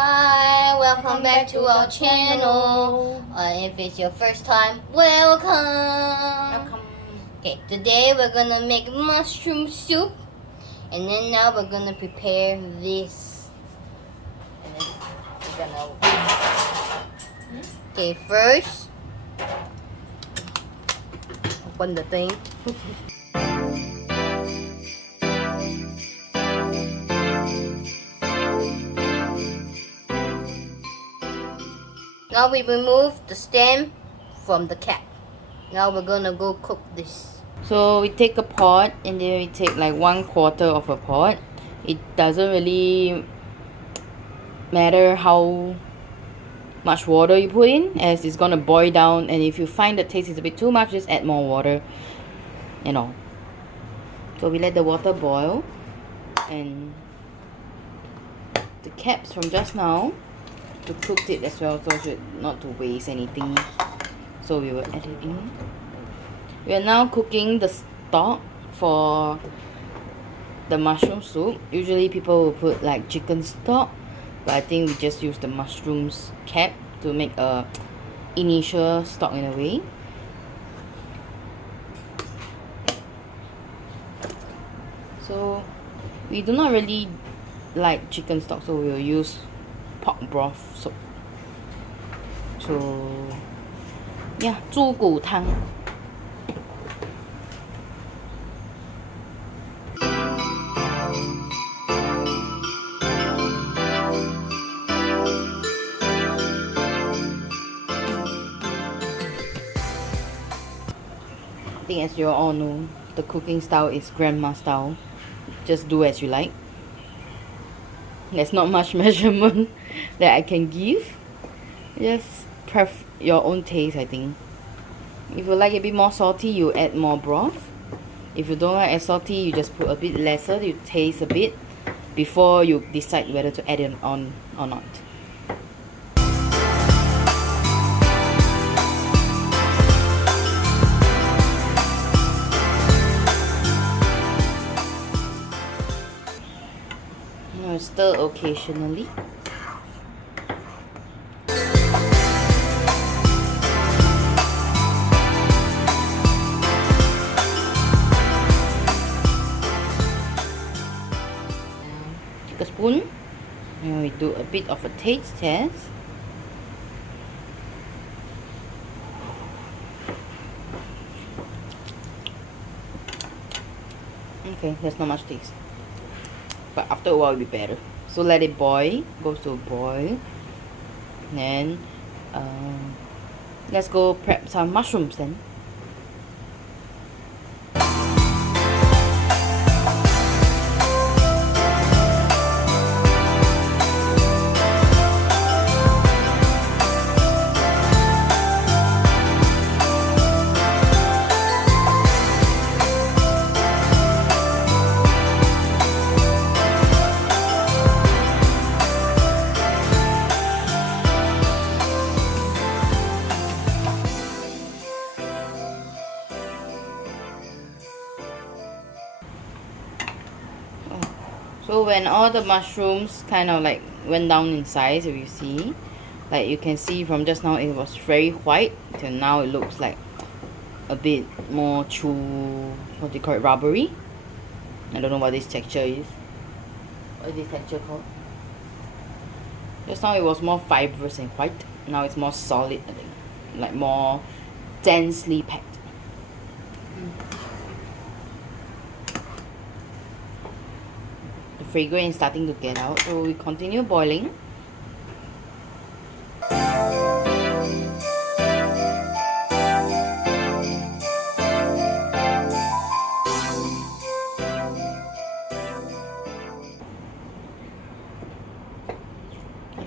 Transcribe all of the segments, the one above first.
Hi, welcome back to our channel. If it's your first time, welcome. Okay, today we're gonna make mushroom soup, and then now we're gonna prepare this. And then we're gonna. Okay, first open the thing. Now we remove the stem from the cap. Now we're gonna go cook this. So we take a pot and then we take like 1/4 of a pot. It doesn't really matter how much water you put in, as it's gonna boil down, and if you find the taste is a bit too much, just add more water and all. So we let the water boil, and the caps from just now to cook it as well, so not to waste anything. So we will add it in. We are now cooking the stock for the mushroom soup. Usually people will put like chicken stock, but I think we just use the mushrooms cap to make a initial stock in a way. So we do not really like chicken stock, so we will use pork broth soup. So yeah, 猪骨汤. I think as you all know, the cooking style is grandma style. Just do as you like. There's not much measurement that I can give. Just your own taste, I think. If you like a bit more salty, you add more broth. If you don't like as salty, you just put a bit lesser. You taste a bit before you decide whether to add it on or not. Stir occasionally. Take a spoon and we do a bit of a taste test. Okay, there's not much taste, but after a while it'll be better. So let it boil, goes to a boil. Then let's go prep some mushrooms then. So when all the mushrooms kind of like went down in size, if you see, like you can see from just now it was very white till now it looks like a bit more what do you call it, rubbery. I don't know what this texture is. What is this texture called? Just now it was more fibrous and white. Now it's more solid, I think. Like more densely packed. The fragrance is starting to get out, so we continue boiling.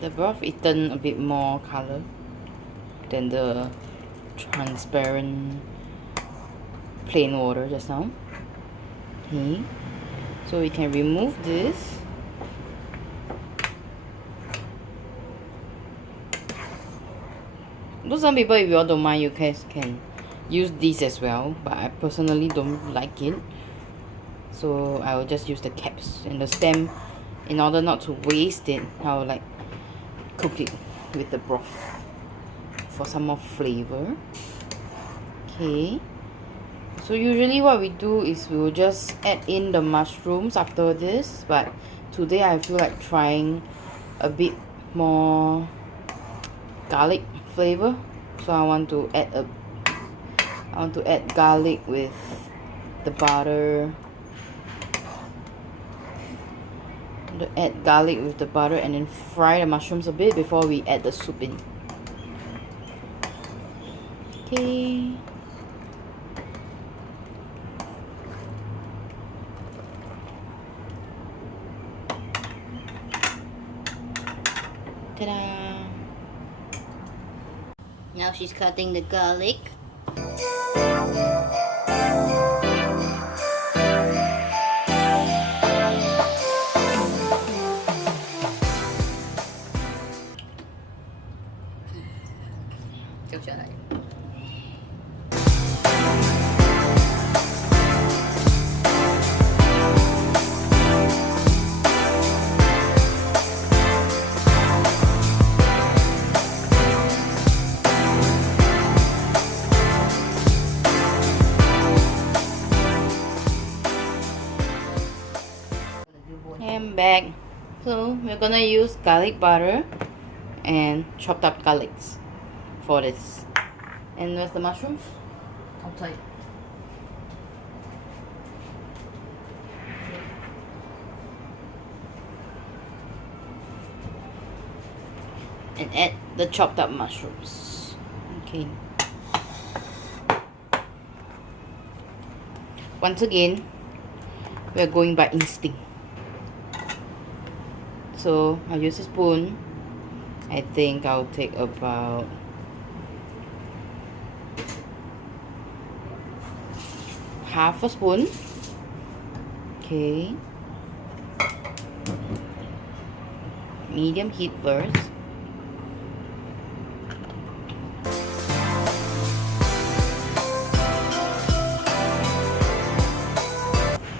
The broth is turned a bit more color than the transparent plain water just now. Okay, so we can remove this. Though some people, if you all don't mind, you guys can use this as well, but I personally don't like it. So I will just use the caps and the stem in order not to waste it. I'll like cook it with the broth for some more flavor. Okay, so usually what we do is we will just add in the mushrooms after this, but today I feel like trying a bit more garlic flavor, so I want to add garlic with the butter. Add garlic with the butter and then fry the mushrooms a bit before we add the soup in. Okay. Ta-da! Now she's cutting the garlic. I'm back. So we're gonna use garlic butter and chopped up garlics for this. And where's the mushrooms? Outside. And add the chopped up mushrooms. Okay. Once again, we're going by instinct. So I'll use a spoon. I think I'll take about half a spoon. Okay. Medium heat first.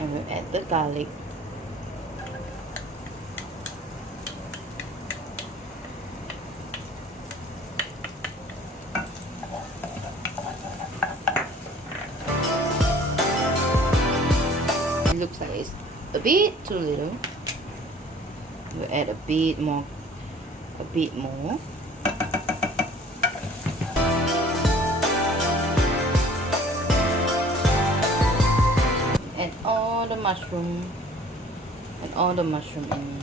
And we'll add the garlic. It looks like it's a bit too little. We'll add a bit more. Add all the mushroom in.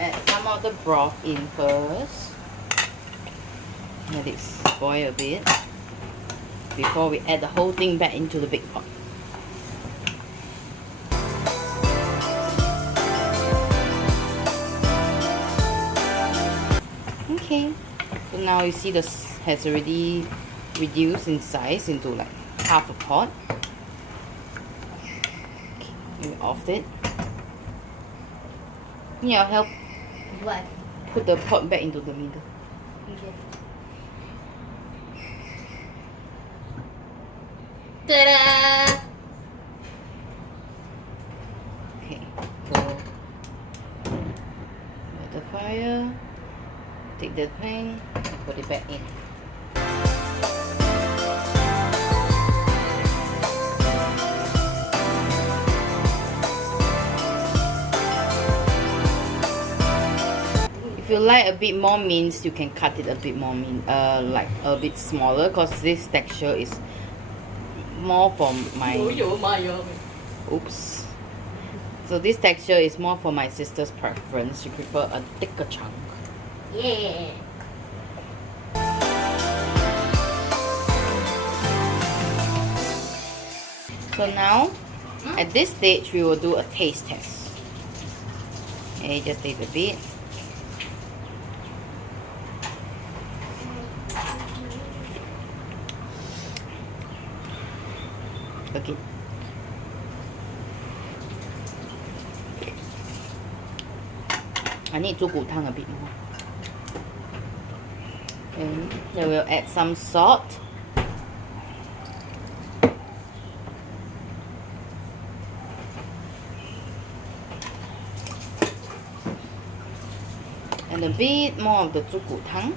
Add some of the broth in first. Let it boil a bit before we add the whole thing back into the big pot. Okay, so now you see this has already reduced in size into like half a pot. Okay, we offed it. Yeah, I'll help. What? Put the pot back into the middle. Okay. Ta-da! Okay, so light the fire, take the thing, and put it back in. If you like a bit more minced, you can cut it a bit more like a bit smaller, because this texture is more for my oops. So this texture is more for my sister's preference. She prefer a thicker chunk. Yeah. So now, at this stage, we will do a taste test. Okay, just taste a bit. I need 猪骨汤 a bit more. And then we'll add some salt. And a bit more of the 猪骨汤.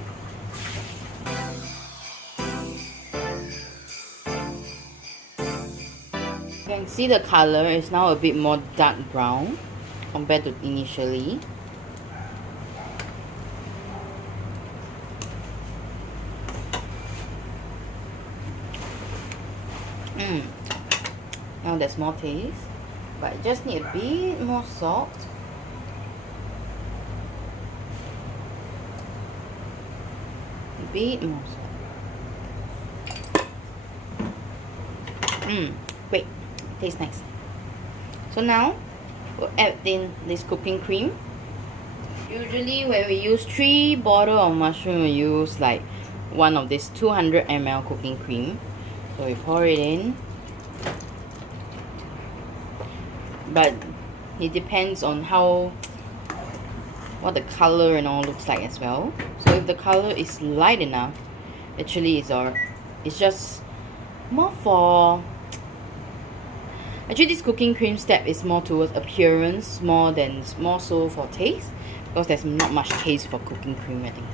You can see the color is now a bit more dark brown compared to initially. Now there's more taste, but I just need a bit more salt. A bit more salt. Great, tastes nice. So now we'll add in this cooking cream. Usually when we use 3 bottles of mushroom, we use like one of this 200 ml cooking cream. So we pour it in. But it depends on what the color and all looks like as well. So if the color is light enough, actually it's just more for, actually this cooking cream step is more towards appearance more so for taste, because there's not much taste for cooking cream, I think.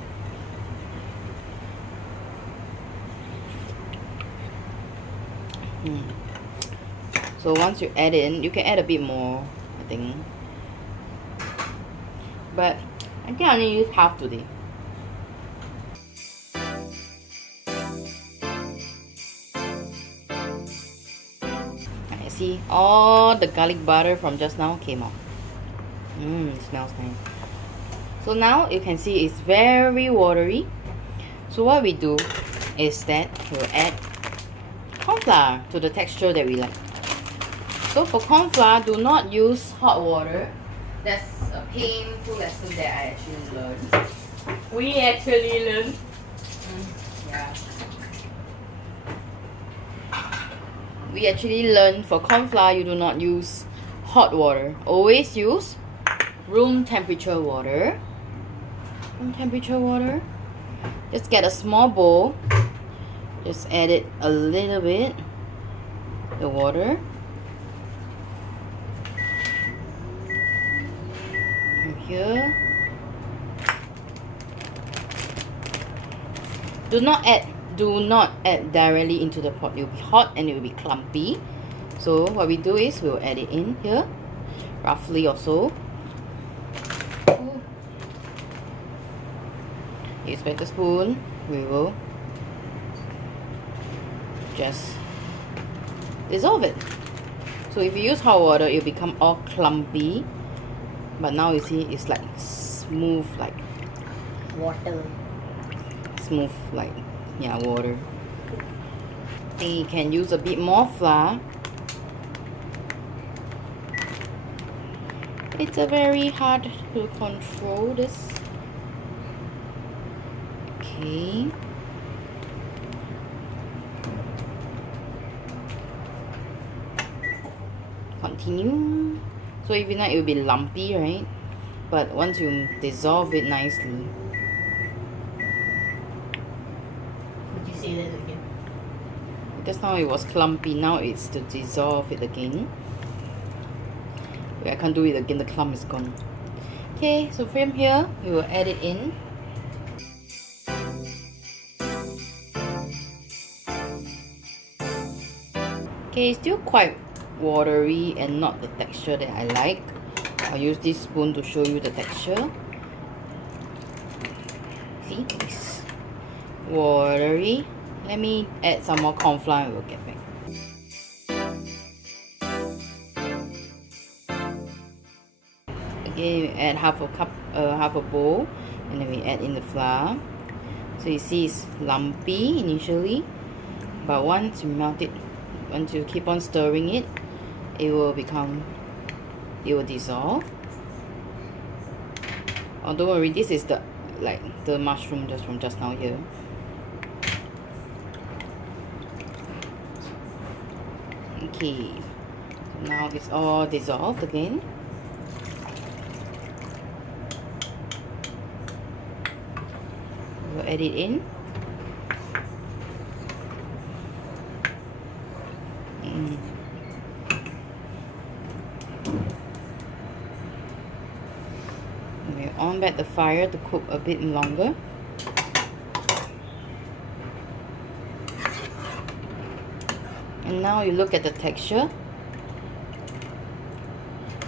So once you add in, you can add a bit more, I think. But I think I only use half today. I see all the garlic butter from just now came out. It smells nice. So now you can see it's very watery. So what we do is that we'll add corn flour to the texture that we like. So for corn flour, do not use hot water. That's a painful lesson that I actually learned. We actually learned. Yeah. We actually learned for corn flour, you do not use hot water. Always use room temperature water. Room temperature water. Just get a small bowl. Just add it a little bit. The water. Here. Do not add directly into the pot. It will be hot and it will be clumpy. So what we do is we'll add it in here, roughly or so. Use better spoon. We will just dissolve it. So if you use hot water, it will become all clumpy. But now you see it's like smooth, like Water. Smooth, like, yeah, water. And you can use a bit more flour. It's a very hard to control this. Okay. Continue. So if not, it will be lumpy, right? But once you dissolve it nicely. Would you say that again? Just now it was clumpy, now it's to dissolve it again. Wait, I can't do it again, the clump is gone. Okay, so from here, we will add it in. Okay, still quite watery and not the texture that I like. I'll use this spoon to show you the texture. See, it's watery. Let me add some more corn flour and we'll get back. Again, we add half a bowl, and then we add in the flour. So you see it's lumpy initially, but once you melt it, once you keep on stirring it, it will dissolve. Oh, don't worry, this is the mushroom just from just now here. Okay, so now it's all dissolved again. We'll add it in. We'll on back the fire to cook a bit longer. And now you look at the texture.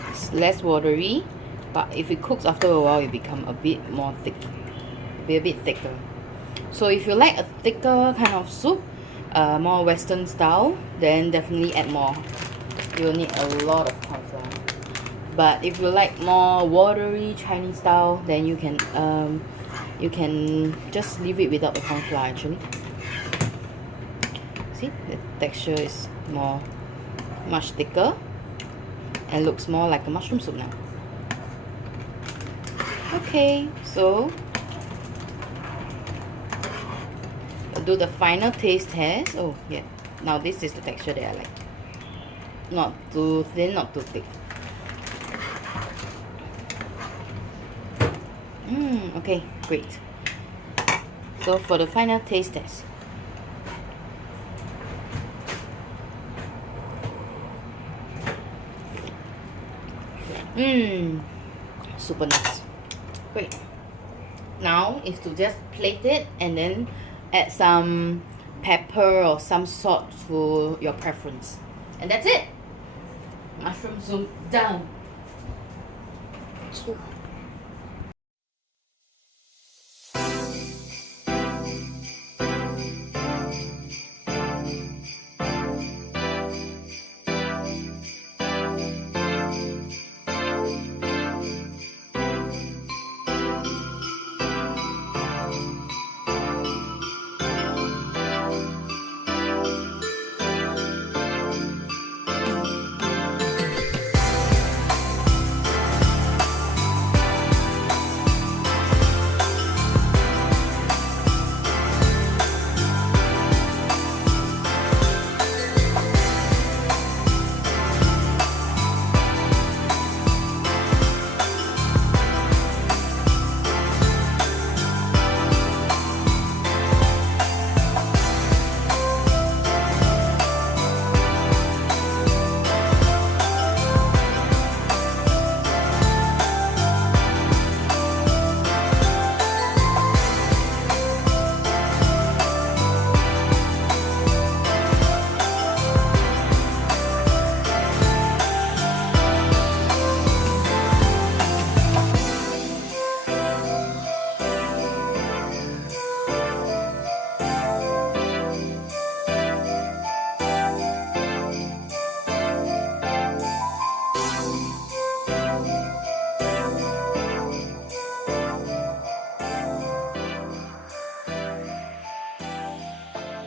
It's less watery, but if it cooks after a while, it become a bit more thick, be a bit thicker. So if you like a thicker kind of soup, more Western style, then definitely add more. You will need a lot of corn flour. But if you like more watery Chinese style, then you can just leave it without the corn flour actually. See, the texture is much thicker and looks more like a mushroom soup now. Okay, so we'll do the final taste test. Oh yeah, now this is the texture that I like. Not too thin, not too thick. Okay, great. So for the final taste test. Super nice. Great. Now is to just plate it and then add some pepper or some salt to your preference. And that's it. Mushroom soup done.